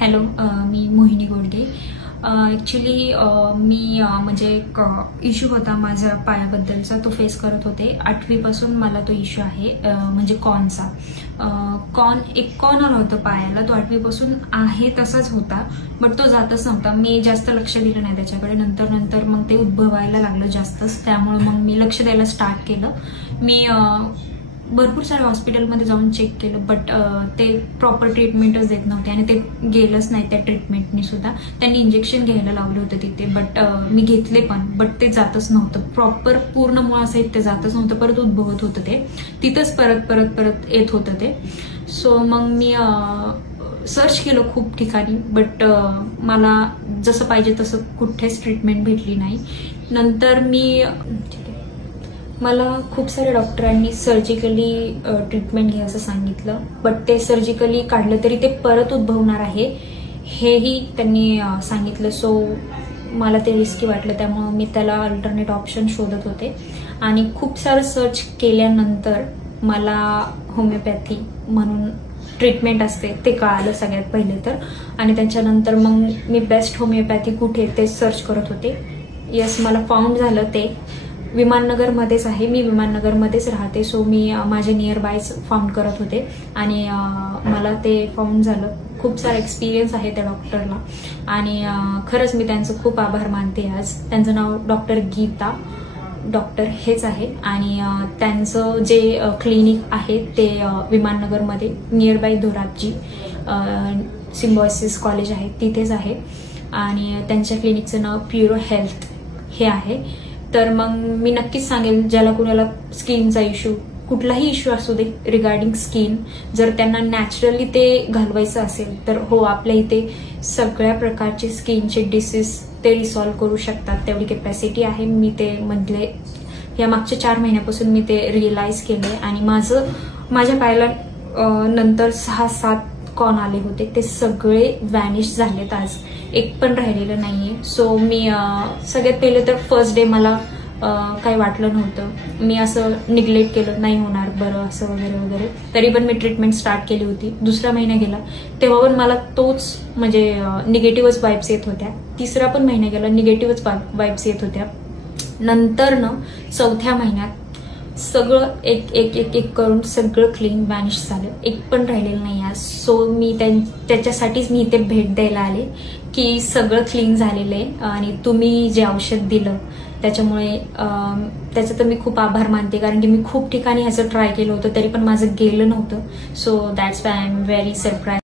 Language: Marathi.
हॅलो, मी मोहिनी गोडगे. ॲक्च्युली मी म्हणजे एक इश्यू होता माझ्या पायाबद्दलचा, तो फेस करत होते. 8वी पासून मला तो इश्यू आहे, म्हणजे कॉर्नचा. एक कॉर्न आलं होतं पायाला, तो 8वी पासून आहे तसाच होता, बट तो जातच नव्हता. मी जास्त लक्ष दिलं नाही त्याच्याकडे. नंतर मग ते उद्भवायला लागलं जास्तच, त्यामुळे मग मी लक्ष द्यायला स्टार्ट केलं. मी भरपूर साऱ्या हॉस्पिटलमध्ये जाऊन चेक केलं, बट ते प्रॉपर ट्रीटमेंटच देत नव्हते आणि ते गेलंच नाही त्या ट्रीटमेंटनी सुद्धा. त्यांनी इंजेक्शन घ्यायला लावलं होतं तिथे, बट मी घेतले पण, बट ते जातच नव्हतं. प्रॉपर पूर्ण मुळासहित ते जातच नव्हतं. परत उद्भवत होतं ते तिथंच, परत येत होतं ते. सो मग मी सर्च केलं खूप ठिकाणी, बट मला जसं पाहिजे तसं कुठेच ट्रीटमेंट भेटली नाही. नंतर मला खूप साऱ्या डॉक्टरांनी सर्जिकली ट्रीटमेंट घ्यायचं सांगितलं, बट ते सर्जिकली काढलं तरी ते परत उद्भवणार आहे हेही त्यांनी सांगितलं. सो मला ते रिस्की वाटलं, त्यामुळे मी त्याला अल्टरनेट ऑप्शन शोधत होते. आणि खूप सारं सर्च केल्यानंतर मला होमिओपॅथी म्हणून ट्रीटमेंट असते ते कळालं सगळ्यात पहिले तर. आणि त्याच्यानंतर मग मी बेस्ट होमिओपॅथी कुठे ते सर्च करत होते. येस, मला फाउंड झालं ते विमाननगरमध्येच आहे. मी विमाननगरमध्येच राहते, सो मी माझे नियर बायच फाउंड करत होते आणि मला ते फाउंड झालं. खूप सारा एक्सपिरियन्स आहे त्या डॉक्टरला आणि खरंच मी त्यांचं खूप आभार मानते आज. त्यांचं नाव डॉक्टर गीता डॉक्टर हेच आहे आणि त्यांचं जे क्लिनिक आहे ते विमाननगरमध्ये नियर बाय धोराबजी सिम्बॉयसिस कॉलेज आहे तिथेच आहे आणि त्यांच्या क्लिनिकचं नाव प्युरो हेल्थ हे आहे. तर मग मी नक्कीच सांगेल, ज्याला कुणाला स्किनचा इश्यू, कुठलाही इश्यू असू दे रिगार्डिंग स्किन, जर त्यांना नॅचरली ते घालवायचं असेल तर हो, आपल्या इथे सगळ्या प्रकारचे स्किनचे डिसीज ते रिसॉल्व्ह करू शकतात, तेवढी कॅपॅसिटी आहे. मी ते मधले या मागच्या 4 महिन्यापासून मी ते रिअलाइज केलंय आणि माझ्या पायाला नंतर 6-7 कॉर्न आले होते, ते सगळे व्हॅनिश झालेत. आज एक पण राहिलेलं नाहीये. सो मी सगळ्यात पहिले तर फर्स्ट डे मला काही वाटलं नव्हतं. मी असं निग्लेक्ट केलं, नाही होणार बरं असं वगैरे. तरी पण मी ट्रीटमेंट स्टार्ट केली होती. 2रा महिना गेला तेव्हा पण मला तोच म्हणजे निगेटिव्हच वाईब्स येत होत्या. 3रा पण महिना गेला, निगेटिव्हच वाईब्स येत होत्या. नंतर 4थ्या महिन्यात सगळं एक करून सगळं क्लीन व्हॅनिश झालं, एक पण राहिलेलं नाही आज. सो मी त्याच्यासाठीच मी इथे भेट द्यायला आले की सगळं क्लीन झालेलं आहे आणि तुम्ही जे औषध दिलं त्याच्यामुळे त्याचं तर मी खूप आभार मानते, कारण की मी खूप ठिकाणी ह्याचं ट्राय केलं होतं तरी पण माझं गेलं नव्हतं. So that's why I am very surprise.